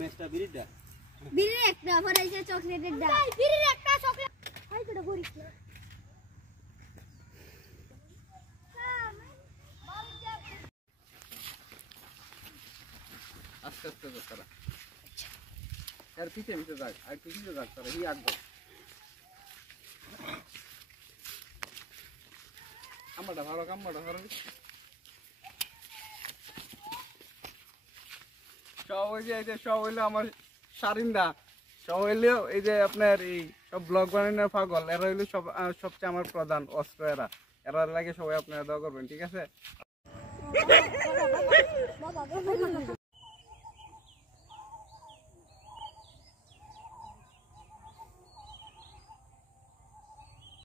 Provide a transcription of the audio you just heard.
মেসটা বিড়িটা বিড়ির একটা আবার এই যে চকলেটের দা বিড়ির একটা চকলেট আই তো গরিব আস্তে আস্তে তারা এর পিছে পিছে যাক আর পিছে যাক তারা ই আগে কামড়া ধরো সব ওই যে এই যে সব হইলো আমার সারিন্দা সব হইলেও এই যে আপনার এই সব ব্লগ বানানোর পাগল এরা হইলো সবচেয়ে আমার প্রধান অস্ত্র এরা লাগে সবাই আপনারা দোয়া করবেন ঠিক আছে।